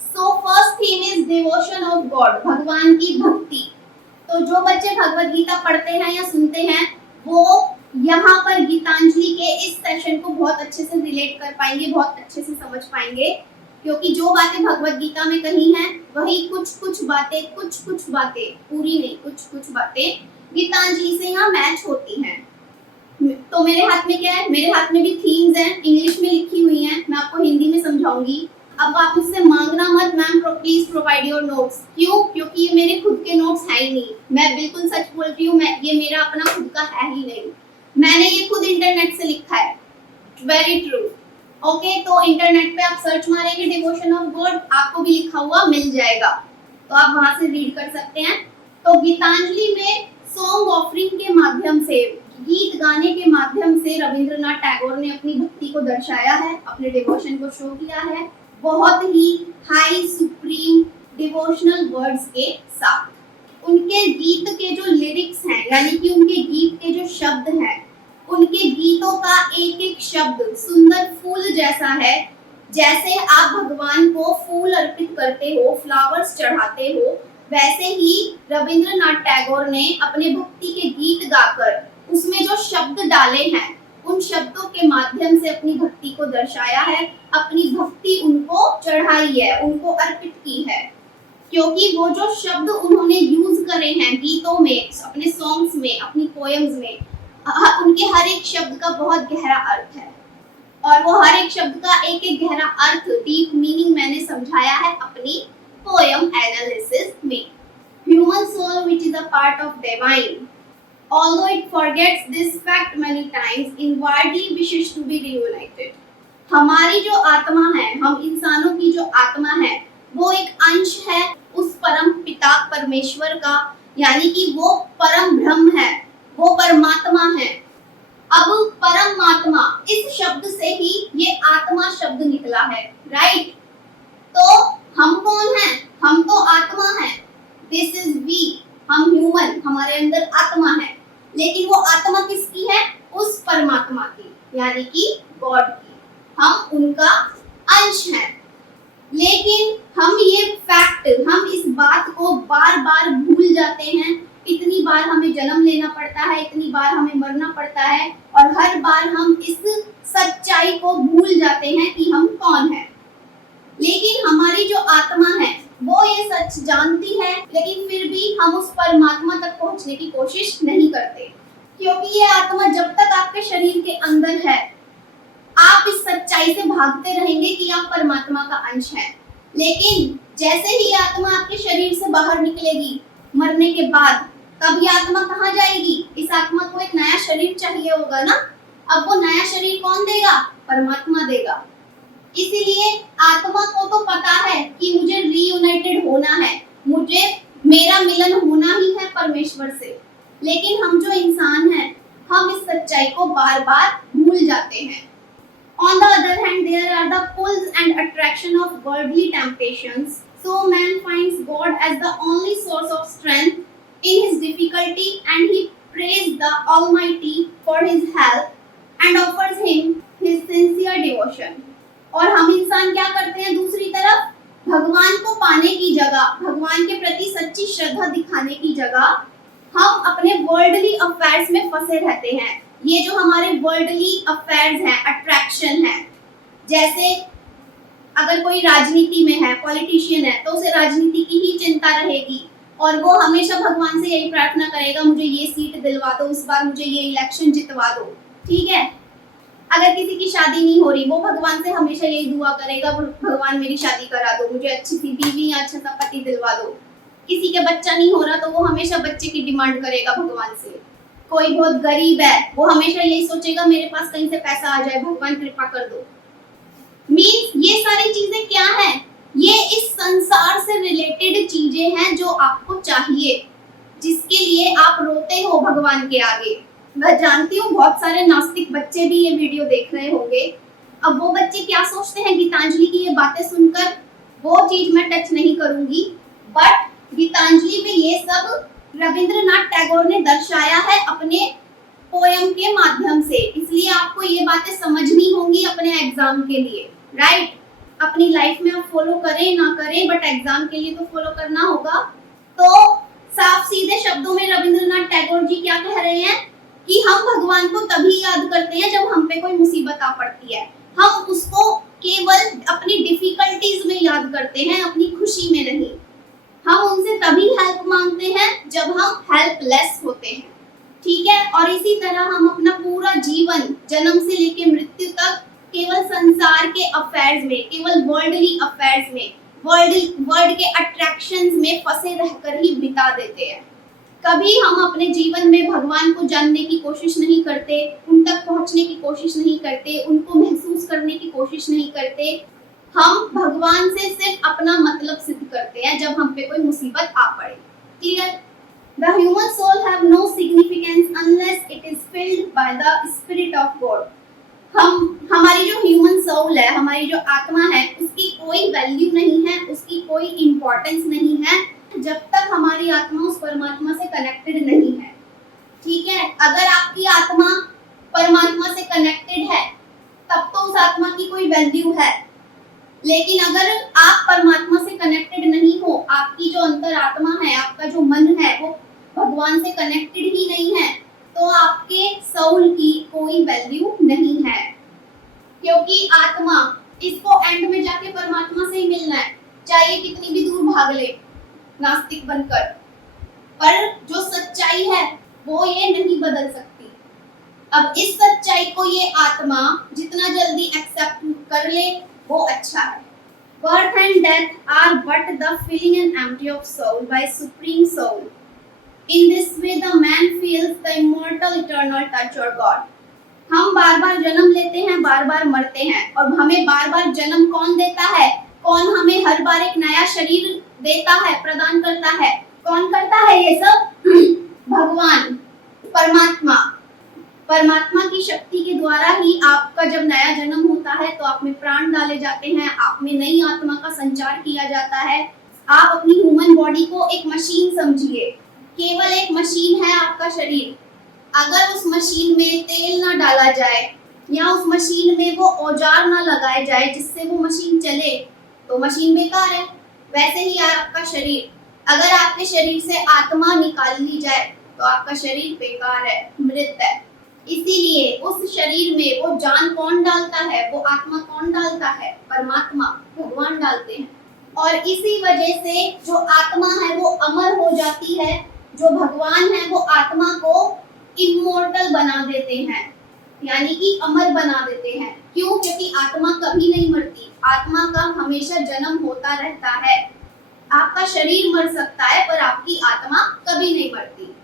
So first theme is devotion of God, भगवान की भक्ति। तो जो बच्चे भगवत गीता पढ़ते हैं या सुनते हैं वो यहाँ पर गीतांजलि के इस सेशन को बहुत अच्छे से रिलेट कर पाएंगे, बहुत अच्छे से समझ पाएंगे, क्योंकि जो बातें भगवत गीता में कही हैं वही कुछ कुछ बातें पूरी नहीं, कुछ बातें गीतांजलि से यहाँ मैच होती हैं। तो मेरे हाथ में क्या है, मेरे हाथ में भी थीम्स हैं, इंग्लिश में लिखी हुई हैं, मैं आपको हिंदी में समझाऊंगी। अब आप मुझसे मांगना मत ma'am please provide your notes. क्यों? क्योंकि ये मेरे खुद के नोट्स है ही नहीं, मैं बिल्कुल सच बोल रही हूँ, ये मेरा अपना खुद का है ही नहीं, मैंने ये खुद इंटरनेट से लिखा है। Very true. ओके, तो इंटरनेट पे आप सर्च मारेंगे डिवोशन ऑफ गॉड, आपको भी लिखा हुआ मिल जाएगा, तो आप वहां से रीड कर सकते हैं। तो गीतांजलि में सॉन्ग ऑफरिंग के माध्यम से, गीत गाने के माध्यम से रविंद्रनाथ टैगोर ने अपनी भक्ति को दर्शाया है, अपने डिवोशन को शो किया है, बहुत ही हाई सुप्रीम डिवोशनल वर्ड्स के साथ। उनके गीत के जो लिरिक्स हैं, यानी कि उनके गीत के जो शब्द हैं, उनके गीतों का एक एक शब्द सुंदर फूल जैसा है। जैसे आप भगवान को फूल अर्पित करते हो, फ्लावर्स चढ़ाते हो, वैसे ही रविंद्रनाथ टैगोर ने अपने भक्ति के गीत गाकर उसमें जो शब्द डाले हैं, उन शब्दों के माध्यम से अपनी भक्ति को दर्शाया है, अपनी भक्ति उनको चढ़ाई है, उनको अर्पित की है। क्योंकि वो जो शब्द उन्होंने यूज करे हैं गीतों में, अपने सॉन्ग्स में, अपनी पोएम्स में, उनके हर एक शब्द का बहुत गहरा अर्थ है, और वो हर एक शब्द का एक एक गहरा अर्थ, डीप मीनिंग मैंने समझाया है अपनी पोएम एनालिसिस में। Human soul, which is a part of divine, although it forgets this fact many times, inwardly wishes to be reunited. हमारी जो आत्मा है, हम इंसानों की जो आत्मा है, वो एक अंश है उस परम पिता परमेश्वर का, यानी कि वो परम ब्रह्म है, वो परमात्मा है। अब परमात्मा इस शब्द से ही ये आत्मा शब्द निकला है, राइट? तो हम कौन हैं? हम तो आत्मा हैं। दिस इज वी, हम ह्यूमन, हमारे अंदर आत्मा है, लेकिन वो आत्मा किसकी है? उस परमात्मा की, यानी कि गॉड की। हम उनका अंश हैं, लेकिन हम ये फैक्ट, हम इस बात को बार बार भूल जाते हैं। इतनी बार हमें जन्म लेना पड़ता है, इतनी बार हमें मरना पड़ता है, और हर बार हम इस सच्चाई को भूल जाते हैं कि हम कौन हैं। लेकिन हमारी जो आत्मा है वो ये सच जानती है, लेकिन फिर भी हम उस परमात्मा तक पहुंचने की कोशिश नहीं करते, क्योंकि ये आत्मा जब तक आपके शरीर के अंदर है, आप इस सच्चाई से भागते रहेंगे कि आप परमात्मा का अंश हैं। लेकिन जैसे ही आत्मा आपके शरीर से बाहर निकलेगी मरने के बाद, तब ये आत्मा कहाँ जाएगी? इस आत्मा को एक नया शरीर चाहिए होगा ना। अब वो नया शरीर कौन देगा? परमात्मा देगा। इसीलिए आत्मा को तो पता है कि मुझे रीयूनाइटेड होना है, मुझे मेरा मिलन होना ही है परमेश्वर से, लेकिन हम जो इंसान हैं, हम इस सच्चाई को बार बार भूल जाते हैं। On the other hand, there are the pulls and attraction of worldly temptations. So man finds God as the only source of strength in his difficulty, and he prays the Almighty for his help and offers him his sincere devotion. और हम इंसान क्या करते हैं? दूसरी तरफ भगवान को पाने की जगह, भगवान के प्रति सच्ची श्रद्धा दिखाने की जगह, हम अपने वर्ल्डली अफेयर्स में फंसे रहते हैं। ये जो हमारे वर्ल्डली अफेयर्स हैं, अट्रैक्शन है, जैसे अगर कोई राजनीति में है, पॉलिटिशियन है, तो उसे राजनीति की ही चिंता रहेगी, और वो हमेशा भगवान से यही प्रार्थना करेगा, मुझे ये सीट दिलवा दो, इस बार मुझे ये इलेक्शन जितवा दो, ठीक है। अगर किसी की शादी नहीं हो रही, वो भगवान से हमेशा यही दुआ करेगा, भगवान मेरी शादी करा दो, मुझे अच्छी सी बीवी या अच्छा सा पति दिलवा दो। किसी के बच्चा नहीं हो रहा, तो वो हमेशा बच्चे की डिमांड करेगा भगवान से। कोई बहुत गरीब है, वो हमेशा यही सोचेगा मेरे पास कहीं से पैसा आ जाए, भगवान कृपा कर दो। मीन्स ये सारी चीजें क्या है? ये इस संसार से रिलेटेड चीजें हैं जो आपको चाहिए, जिसके लिए आप रोते हो भगवान के आगे। मैं जानती हूँ बहुत सारे नास्तिक बच्चे भी ये वीडियो देख रहे होंगे। अब वो बच्चे क्या सोचते हैं गीतांजलि की ये बातें सुनकर, वो चीज मैं टच नहीं करूंगी, बट गीतांजलि में ये सब रविंद्रनाथ टैगोर ने दर्शाया है अपने पोयम के माध्यम से, इसलिए आपको ये बातें समझनी होंगी अपने एग्जाम के लिए, राइट? अपनी लाइफ में आप फॉलो करें ना करें, बट एग्जाम के लिए तो फॉलो करना होगा। तो साफ सीधे शब्दों में रविंद्रनाथ टैगोर जी क्या कह रहे हैं कि हम भगवान को तभी याद करते हैं जब हम पे कोई मुसीबत आ पड़ती है। हम उसको केवल अपनी डिफिकल्टीज में याद करते हैं, अपनी खुशी में नहीं। हम उनसे तभी हेल्प मांगते हैं जब हम हेल्पलेस होते हैं, ठीक है। और इसी तरह हम अपना पूरा जीवन जन्म से लेकर मृत्यु तक केवल संसार के अफेयर्स में, केवल वर्ल्डली अफेयर्स में, वर्ल्ड के अट्रैक्शंस में फंसे रहकर ही बिता देते हैं। कभी हम अपने जीवन में भगवान को जानने की कोशिश नहीं करते, उन तक पहुंचने की कोशिश नहीं करते, उनको महसूस करने की कोशिश नहीं करते। हम भगवान से सिर्फ अपना मतलब सिद्ध करते हैं जब हम पे कोई मुसीबत आ पड़े। Clear? The human soul have no significance unless it is filled by the Spirit of God. हमारी जो ह्यूमन सोल है, हमारी जो आत्मा है, उसकी कोई वैल्यू नहीं है, उसकी कोई इम्पोर्टेंस नहीं है जब तक हमारी आत्मा उस परमात्मा से कनेक्टेड नहीं है, ठीक है। अगर आपकी आत्मा परमात्मा से कनेक्टेड है तब तो उस आत्मा की कोई वैल्यू है। लेकिन अगर आप परमात्मा से कनेक्टेड नहीं हो, आपकी जो अंतरात्मा है, आपका जो मन है वो भगवान से कनेक्टेड ही नहीं है, तो आपके सोल की कोई वैल्यू नहीं है। क्योंकि आत्मा, इसको एंड में जाके परमात्मा से ही मिलना है, चाहे कितनी भी दूर भाग ले नास्तिक बनकर, पर जो सच्चाई है वो ये नहीं बदल सकती। अब इस सच्चाई को ये आत्मा जितना जल्दी एक्सेप्ट कर ले वो अच्छा है। Birth and death are but the filling and empty of soul by supreme soul. In this way the man feels the immortal eternal touch of God. हम बार बार जन्म लेते हैं, बार बार मरते हैं, और हमें बार बार जन्म कौन देता है? कौन हमें हर बार एक नया शरीर देता है, प्रदान करता है? कौन करता है ये सब? भगवान, परमात्मा। परमात्मा की शक्ति के द्वारा ही आपका जब नया जन्म होता है तो आप में प्राण डाले जाते हैं, आप में नई आत्मा का संचार किया जाता है। आप अपनी ह्यूमन बॉडी को एक मशीन समझिए, केवल एक मशीन है आपका शरीर। अगर उस मशीन में तेल ना डाला जाए या उस मशीन में वो औजार ना लगाए जाए जिससे वो मशीन चले तो मशीन बेकार है। वैसे ही आपका शरीर, अगर आपके शरीर से आत्मा निकाल ली जाए तो आपका शरीर बेकार है, मृत है। इसीलिए उस शरीर में वो जान कौन डालता है, वो आत्मा कौन डालता है? परमात्मा, भगवान डालते हैं। और इसी वजह से जो आत्मा है वो अमर हो जाती है, जो भगवान है वो आत्मा को इमोर्टल बना देते हैं, यानी कि अमर बना देते हैं। क्यों? क्योंकि आत्मा कभी नहीं मरती, आत्मा का हमेशा जन्म होता रहता है। आपका शरीर मर सकता है पर आपकी आत्मा कभी नहीं मरती।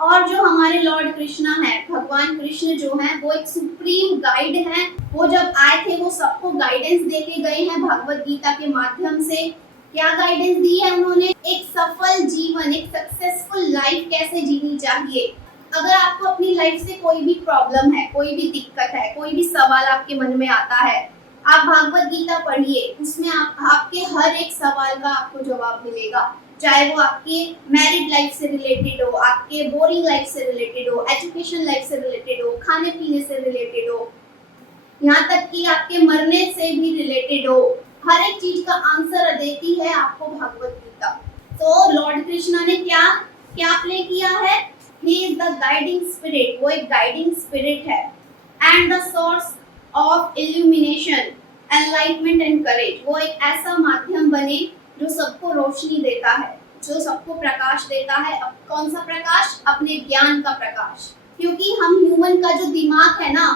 और जो हमारे लॉर्ड कृष्णा है, भगवान कृष्ण जो है वो एक सुप्रीम गाइड है। वो जब आए थे वो सबको गाइडेंस देके गए हैं भगवत गीता के माध्यम से। क्या गाइडेंस दी है उन्होंने? एक सफल जीवन, एक सक्सेसफुल लाइफ कैसे जीनी चाहिए। अगर आपको अपनी लाइफ से कोई भी प्रॉब्लम है, कोई भी दिक्कत है, कोई भी सवाल आपके मन में आता है, आप भागवत गीता पढ़िए, उसमें आपके हर एक सवाल का आपको जवाब मिलेगा। चाहे वो आपके मैरिड लाइफ से रिलेटेड हो, आपके बोरिंग लाइफ से रिलेटेड हो, एजुकेशन लाइफ से रिलेटेड हो, खाने पीने से रिलेटेड हो, यहाँ तक कि आपके मरने से भी रिलेटेड हो, हर एक चीज का आंसर देती है आपको भगवत गीता। तो लॉर्ड कृष्णा ने क्या प्ले किया है? He is the guiding spirit, वो एक गाइडिंग स्पिरिट है। And the source of illumination, enlightenment and courage, वो एक ऐसा माध्यम बने जो सबको रोशनी देता है, जो सबको प्रकाश देता है। अब कौन सा प्रकाश? अपने ज्ञान का प्रकाश। क्योंकि हम ह्यूमन का जो दिमाग है ना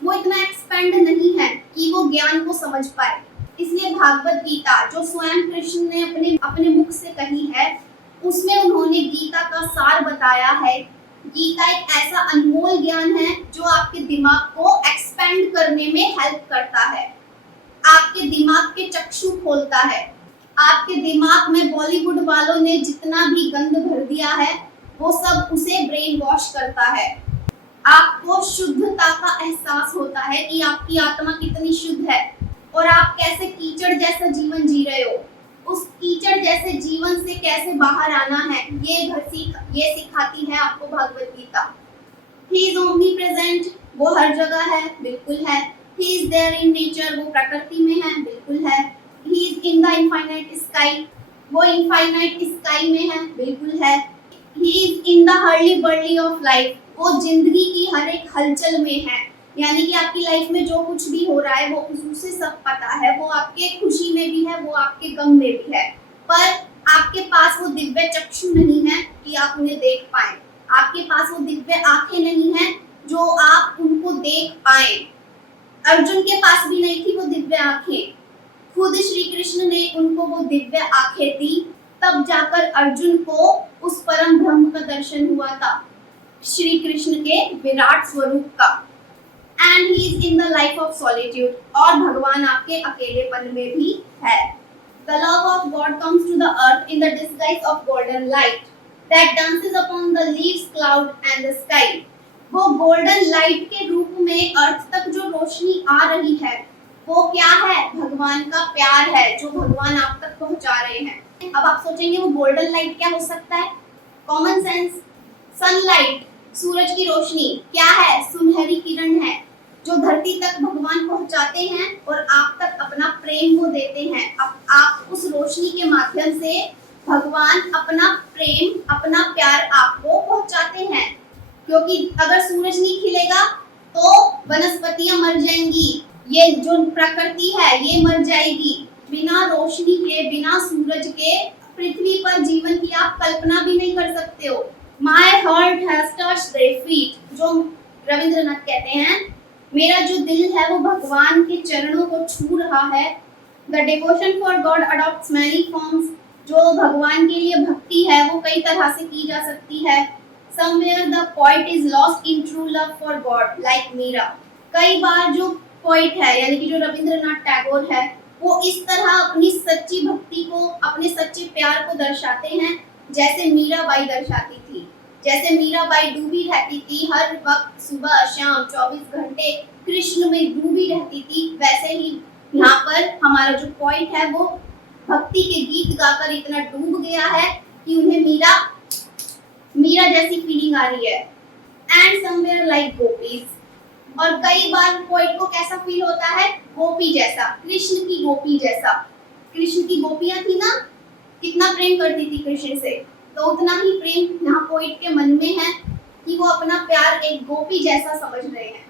वो इतना एक्सपेंड नहीं है कि वो ज्ञान को समझ पाए। इसलिए भागवत गीता जो स्वयं कृष्ण ने अपने मुख से कही है, उसमें उन्होंने गीता का सार बताया है। गीता एक ऐसा अनमोल ज्ञान है जो आपके दिमाग को एक्सपेंड करने में हेल्प करता है, आपके दिमाग के चक्षु खोलता है। आपके दिमाग में बॉलीवुड वालों ने जितना भी गंद भर दिया है वो सब उसे ब्रेन वॉश करता है। आपको शुद्धता का एहसास होता है कि आपकी आत्मा कितनी शुद्ध है और आप कैसे कीचड़ जैसा जीवन जी रहे हो। उस कीचड़ जैसे जीवन से कैसे बाहर आना है ये सिखाती है आपको Bhagavad Gita. He is omnipresent, वो हर जगह है, बिल्कुल है। He is there in nature, वो प्रकृति में है, बिल्कुल है। He is in the infinite sky, वो इनफाइनाइट स्काई में है, बिल्कुल है। He is in the hurly burly of life, वो जिंदगी की हर एक हलचल में है, यानी कि आपकी लाइफ में जो कुछ भी हो रहा है वो उसे सब पता है, वो आपके खुशी में भी है, वो आपके गम में भी है, पर आपके पास वो दिव्य चक्षु नहीं है कि आप उन्हें देख पाए, आपके पास वो दिव्य आंखें नहीं है जो आप उनको देख पाए। अर्जुन के पास भी नहीं थी वो दिव्य आंखें, खुद श्री कृष्ण ने उनको वो दिव्य आंखें दी, तब जाकर अर्जुन को उस परम ब्रह्म का दर्शन हुआ था, श्री कृष्ण के विराट स्वरूप का। And he is in the life of solitude, और भगवान आपके अकेलेपन में भी है। The love of God comes to the earth in the disguise of golden light that dances upon the leaves, cloud and the sky. वो golden light के रूप में अर्थ तक जो रोशनी आ रही है वो क्या है? भगवान का प्यार है जो भगवान आप तक पहुंचा रहे हैं। अब आप सोचेंगे वो गोल्डन लाइट क्या हो सकता है? कॉमन सेंस, सनलाइट, सूरज की रोशनी क्या है? सुनहरी किरण है जो धरती तक भगवान पहुंचाते हैं और आप तक अपना प्रेम वो देते हैं। आप उस रोशनी के माध्यम से भगवान अपना प्रेम, अपना प्यार आपको पहुंचाते हैं, क्योंकि अगर सूरज नहीं खिलेगा तो वनस्पतियां मर जाएंगी, ये जो प्रकृति है ये मर जाएगी। बिना रोशनी के, बिना सूरज के पृथ्वी पर जीवन की आप कल्पना भी नहीं कर सकते हो। My heart has touched their feet, जो रविंद्रनाथ कहते हैं, मेरा जो दिल है वो भगवान के चरणों को छू रहा है। The devotion for God adopts many forms, जो भगवान के लिए भक्ति है वो कई तरह से की जा सकती है। Somewhere the poet is lost in true love for God, like Meera. कई बार जो पोइट है यानी कि जो रविंद्रनाथ टैगोर है वो इस तरह अपनी सच्ची भक्ति को, अपने सच्चे प्यार को दर्शाते हैं जैसे मीराबाई दर्शाती थी। जैसे मीराबाई डूबी रहती थी हर वक्त, सुबह शाम 24 घंटे कृष्ण में डूबी रहती थी, वैसे ही यहाँ पर हमारा जो पॉइंट है वो भक्ति के गीत गाकर इतना डूब गया है कि उन्हें मीरा जैसी फीलिंग आ रही है। एंड समवेयर लाइक गोपीज, और कई बार पोइट को कैसा फील होता है? गोपी जैसा, कृष्ण की गोपी जैसा। कृष्ण की गोपियां थी ना, कितना प्रेम करती थी कृष्ण से, तो उतना ही प्रेम यहाँ पोइट के मन में है कि वो अपना प्यार एक गोपी जैसा समझ रहे हैं।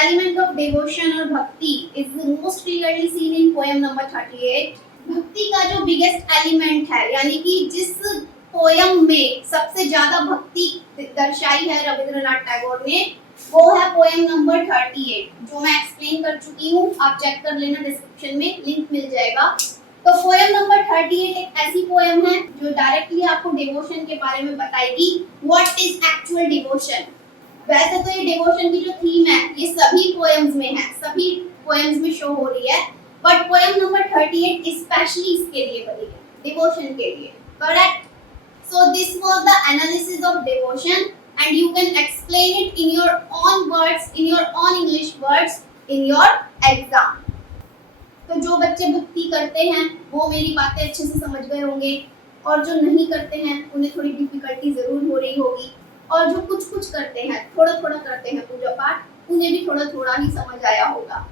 एलिमेंट ऑफ डिवोशन और भक्ति is most clearly seen in poem number 38। भक्ति का जो बिगेस्ट एलिमेंट है, यानी कि जिस पोएम में सबसे ज्यादा भक्ति दर्शाई है रविंद्रनाथ टैगोर ने, वो है पोएम नंबर 38, जो मैं एक्सप्लेन कर चुकी हूँ, आप चेक कर लेना, डिस्क्रिप्शन में लिंक मिल जाएगा। तो पोएम नंबर 38 एक ऐसी पोएम है जो डायरेक्टली आपको डिवोशन के बारे में बताएगी। What is actual devotion? वैसे तो ये डिवोशन की जो थीम है ये सभी पोएम्स में है, सभी पोएम्स में शो हो रही है, बट पोएम नंबर 38 स्पेशली इसके लिए बनी है, डिवोशन के लिए। Correct? So this was the analysis of devotion and you can explain it in your own words, in your own English words in your exam. तो जो बच्चे भक्ति करते हैं वो मेरी बातें अच्छे से समझ गए होंगे, और जो नहीं करते हैं उन्हें थोड़ी डिफिकल्टी जरूर हो रही होगी, और जो कुछ करते हैं, थोड़ा थोड़ा करते हैं पूजा पाठ, उन्हें भी थोड़ा थोड़ा ही समझ आया होगा।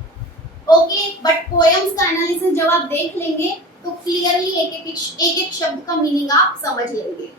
ओके, बट पोएम्स का एनालिसिस जब आप देख लेंगे तो क्लियरली एक एक शब्द का मीनिंग आप समझ लेंगे।